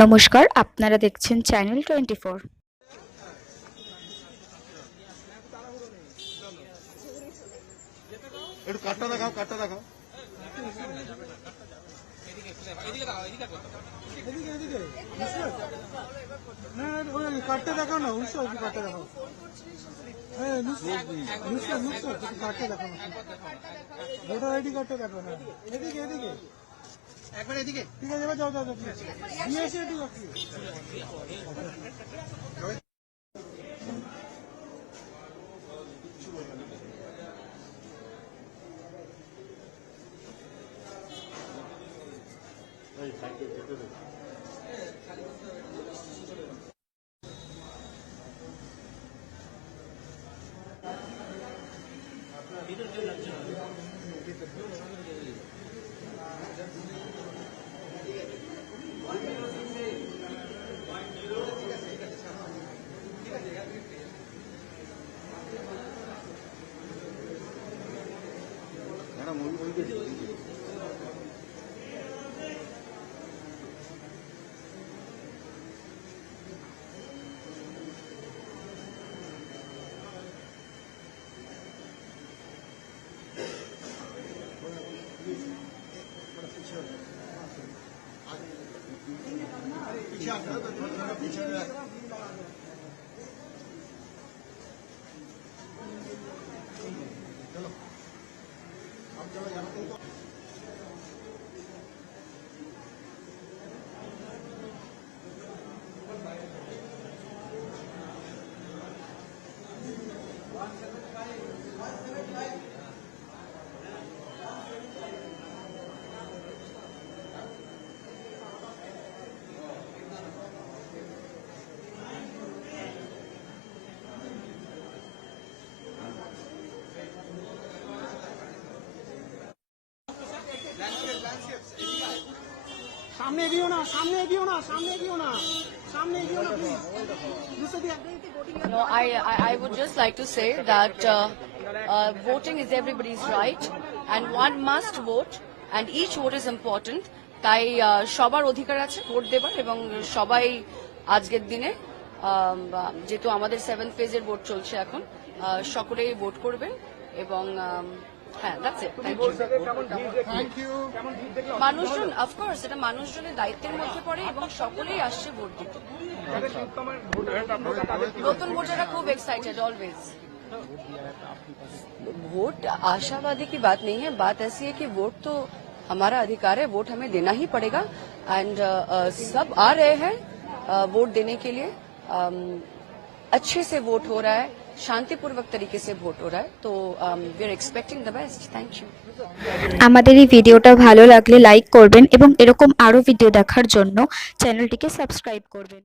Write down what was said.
নমস্কার, আপনারা দেখছেন চ্যানেল 24। একটু কাটটা দেখাও, কাটটা দেখাও। কাটটা দেখাও না, কাটটা দেখাও। কাটটা দেখাও না, ভোটার আইডি কার্ডটা দেখো না। এদিকে এদিকে একবার এদিকে, ঠিক আছে, যাও যাও যাও, নিয়ে এসে এদিকে। सामने एगियो ना, सामने एगियो ना, सामने एगियो ना, सामने एगियो ना, please. No, I would just like to say that voting is everybody's right and one must vote and each vote is important. তাই সবার অধিকার আছে ভোট দেবার এবং সবাই আজকের দিনে যেহেতু আমাদের 7th ফেজের ভোট চলছে এখন সকলেই ভোট করবেন এবং হ্যাঁ, that's it. Thank you. মানুষজন অফকোর্স এটা মানুষজনের দায়িত্বের মধ্যে পড়ে এবং সকলেই আসছে ভোট দিতে। নতুন ভোটাররা খুব एक्साइटेड ऑलवेज। वोट आशावादी की बात नहीं है, बात ऐसी है कि वोट तो हमारा अधिकार है, वोट हमें देना ही पड़ेगा एंड सब आ रहे हैं वोट देने के लिए। अच्छे से वोट हो रहा है, शांतिपूर्वक तरीके से वोट हो रहा है, तो we are expecting the best. Thank you. আমাদের এই ভিডিওটা ভালো লাগলে লাইক করবেন এবং এরকম আরো ভিডিও দেখার জন্য চ্যানেলটিকে সাবস্ক্রাইব করবেন।